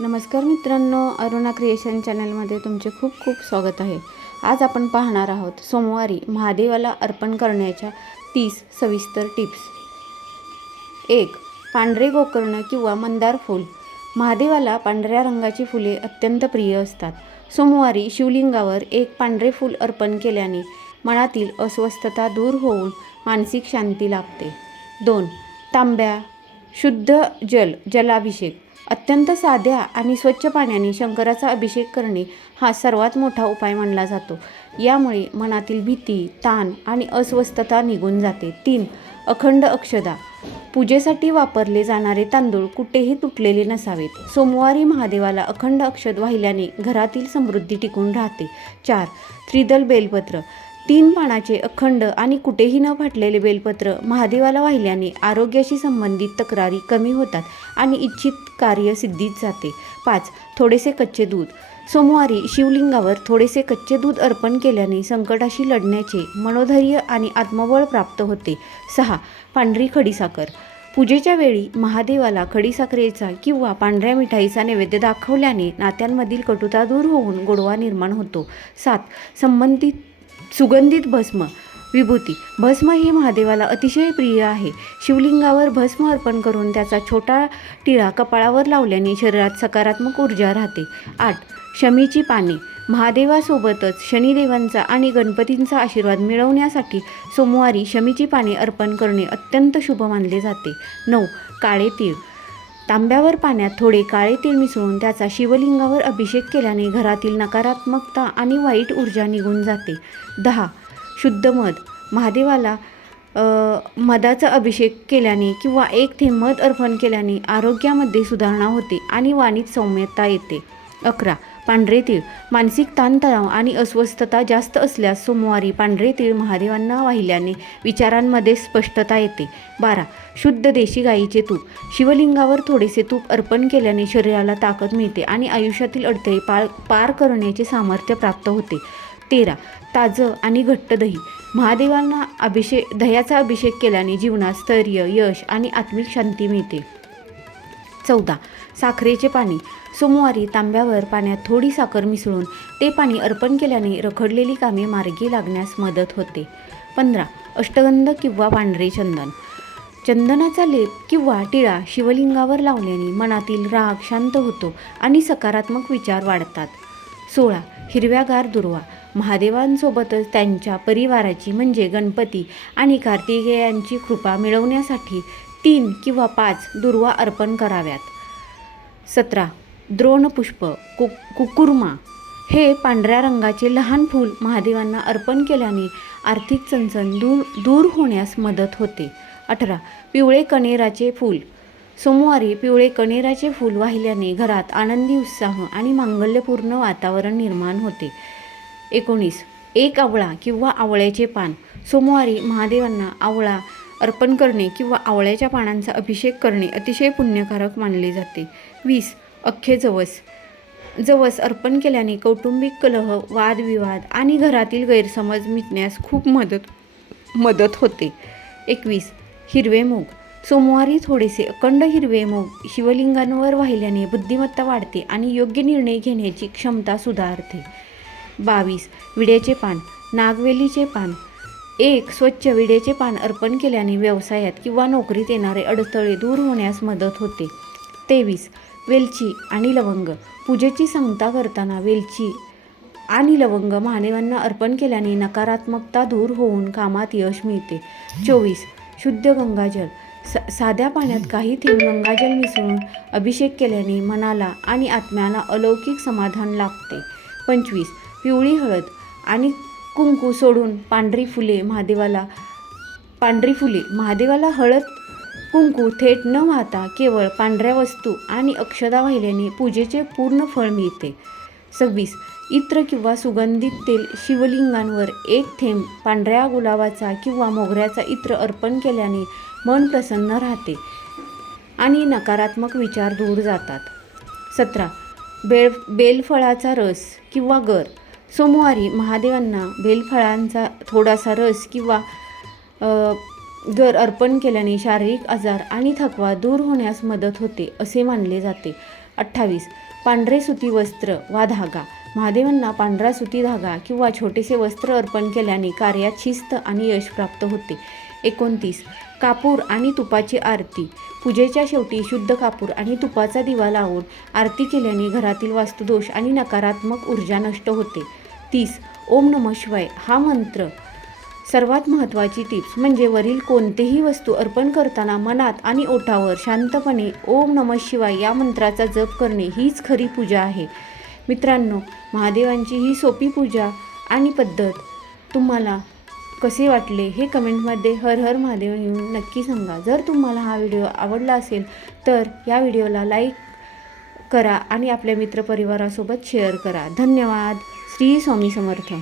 नमस्कार मित्रांनो, अरुणा क्रिएशन चॅनलमध्ये तुमचे खूप खूप स्वागत आहे. आज आपण पाहणार आहोत सोमवारी महादेवाला अर्पण करण्याच्या 30 सविस्तर टिप्स. 1. पांढरे गोकर्ण किंवा मंदार फूल. महादेवाला पांढऱ्या रंगाची फुले अत्यंत प्रिय असतात. सोमवारी शिवलिंगावर एक पांढरे फूल अर्पण केल्याने मनातील अस्वस्थता दूर होऊन मानसिक शांती लाभते. 2. तांब्या शुद्ध जलाभिषेक. अत्यंत साध्या आणि स्वच्छ पाण्याने शंकराचा अभिषेक करणे हा सर्वात मोठा उपाय मानला जातो. यामुळे मनातील भीती, ताण आणि अस्वस्थता निघून जाते. 3. अखंड अक्षदा. पूजेसाठी वापरले जाणारे तांदूळ कुठेही तुटलेले नसावेत. सोमवारी महादेवाला अखंड अक्षत वाहिल्याने घरातील समृद्धी टिकून राहते. 4. त्रिदल बेलपत्र. 3 पानाचे अखंड आणि कुठेही न फाटलेले बेलपत्र महादेवाला वाहिल्याने आरोग्याशी संबंधित तक्रारी कमी होतात आणि इच्छित कार्य सिद्धीत जाते. 5. थोडेसे कच्चे दूध. सोमवारी शिवलिंगावर थोडेसे कच्चे दूध अर्पण केल्याने संकटाशी लढण्याचे मनोधैर्य आणि आत्मबळ प्राप्त होते. 6. पांढरी खडीसाखर. पूजेच्या वेळी महादेवाला खडीसाखरेचा किंवा पांढऱ्या मिठाईचा नैवेद्य दाखवल्याने नात्यांमधील कटुता दूर होऊन गोडवा निर्माण होतो. 7. सुगंधित भस्म विभूती. भस्म ही महादेवाला अतिशय प्रिय आहे. शिवलिंगावर भस्म अर्पण करून त्याचा छोटा टिळा कपाळावर लावल्याने शरीरात सकारात्मक ऊर्जा राहते. 8. शमीची पाने. महादेवासोबतच शनिदेवांचा आणि गणपतींचा आशीर्वाद मिळवण्यासाठी सोमवारी शमीची पाने अर्पण करणे अत्यंत शुभ मानले जाते. 9. काळे तीळ. तांब्यावर पाण्यात थोडे काळे तीळ मिसळून त्याचा शिवलिंगावर अभिषेक केल्याने घरातील नकारात्मकता आणि वाईट ऊर्जा निघून जाते. 10. शुद्ध मध. महादेवाला मधाचा अभिषेक केल्याने किंवा एक थेंब मध अर्पण केल्याने आरोग्यामध्ये सुधारणा होते आणि वाणीत सौम्यता येते. 11. पांढरे तीळ. मानसिक ताणतणाव आणि अस्वस्थता जास्त असल्यास सोमवारी पांढरे तीळ महादेवांना वाहिल्याने विचारांमध्ये स्पष्टता येते. 12. शुद्ध देशी गाईचे तूप. शिवलिंगावर थोडेसे तूप अर्पण केल्याने शरीराला ताकद मिळते आणि आयुष्यातील अडथळे पार करण्याचे सामर्थ्य प्राप्त होते. 13. ताजं आणि घट्ट दही. महादेवांना दह्याचा अभिषेक केल्याने जीवनात स्थैर्य, यश आणि आत्मिक शांती मिळते. 14. साखरेचे पाणी. सोमवारी तांब्यावर पाण्यात थोडी साखर मिसळून ते पाणी अर्पण केल्याने रखडलेली कामे मार्गी लागण्यास मदत होते. 15. अष्टगंध किंवा पांढरे चंदन. चंदनाचा लेप किंवा टिळा शिवलिंगावर लावल्याने मनातील राग शांत होतो आणि सकारात्मक विचार वाढतात. 16. हिरव्यागार दुर्वा. महादेवांसोबतच त्यांच्या परिवाराची म्हणजे गणपती आणि कार्तिकेयांची कृपा मिळवण्यासाठी 3 किंवा 5 दुर्वा अर्पण कराव्यात. 17. द्रोणपुष्प कुकुर्मा. हे पांढऱ्या रंगाचे लहान फूल महादेवांना अर्पण केल्याने आर्थिक चणचण दूर होण्यास मदत होते. 18. पिवळे कण्हेराचे फूल. सोमवारी पिवळे कण्हेराचे फूल वाहिल्याने घरात आनंदी उत्साह आणि मांगल्यपूर्ण वातावरण निर्माण होते. 19. एक आवळा किंवा आवळ्याचे पान. सोमवारी महादेवांना आवळा अर्पण करणे किंवा आवळ्याच्या पानांचा अभिषेक करणे अतिशय पुण्यकारक मानले जाते. 20. अख्खे जवस अर्पण केल्याने कौटुंबिक कलह, वादविवाद आणि घरातील गैरसमज मिटण्यास खूप मदत होते. 21. हिरवे मूग. सोमवारी थोडेसे अखंड हिरवे मूग शिवलिंगांवर वाहिल्याने बुद्धिमत्ता वाढते आणि योग्य निर्णय घेण्याची क्षमता सुधारते. 22. विड्याचे पान. नागवेलीचे पान. एक स्वच्छ विड्याचे पान अर्पण केल्याने व्यवसायात किंवा नोकरीत येणारे अडथळे दूर होण्यास मदत होते. 23. वेलची आणि लवंग. पूजेची सांगता करताना वेलची आणि लवंग महादेवांना अर्पण केल्याने नकारात्मकता दूर होऊन कामात यश मिळते. 24. शुद्ध गंगाजल. साध्या पाण्यात काही थेंब गंगाजल मिसळून अभिषेक केल्याने मनाला आणि आत्म्याला अलौकिक समाधान लाभते. 25. पिवळी हळद आणि कुंकू सोडून पांढरी फुले. महादेवाला हळद कुंकू थेट न वाहता केवळ पांढऱ्या वस्तू आणि अक्षदा वाहिल्याने पूजेचे पूर्ण फळ मिळते. 26. इत्र किंवा सुगंधित तेल. शिवलिंगांवर एक थेंब पांढऱ्या गुलाबाचा किंवा मोगऱ्याचा इत्र अर्पण केल्याने मन प्रसन्न राहते आणि नकारात्मक विचार दूर जातात. 17. बेलफळाचा रस किंवा गर. सोमवारी महादेवांना बेलफळांचा थोडासा रस किंवा गर अर्पण केल्याने शारीरिक आजार आणि थकवा दूर होण्यास मदत होते असे मानले जाते. 28. पांढरे सुती वस्त्र वा धागा. महादेवांना पांढरा सुती धागा किंवा छोटेसे वस्त्र अर्पण केल्याने कार्यात शिस्त आणि यश प्राप्त होते. 29. कापूर आणि तुपाची आरती. पूजेच्या शेवटी शुद्ध कापूर आणि तुपाचा दिवा लावून आरती केल्याने घरातील वास्तुदोष आणि नकारात्मक ऊर्जा नष्ट होते. 30. ओम नमः शिवाय हा मंत्र. सर्वात महत्त्वाची टिप्स म्हणजे वरील कोणतीही वस्तू अर्पण करताना मनात आणि ओठावर शांतपणे ओम नमः शिवाय या मंत्राचा जप करणे हीच खरी पूजा आहे. मित्रांनो, महादेवांची ही सोपी पूजा आणि पद्धत तुम्हाला कसे वाटले हे कमेंटमध्ये हर हर महादेव येऊन नक्की सांगा. जर तुम्हाला हा व्हिडिओ आवडला असेल तर या व्हिडिओला लाईक करा आणि आपल्या मित्रपरिवारासोबत शेअर करा. धन्यवाद. श्री स्वामी समर्थ.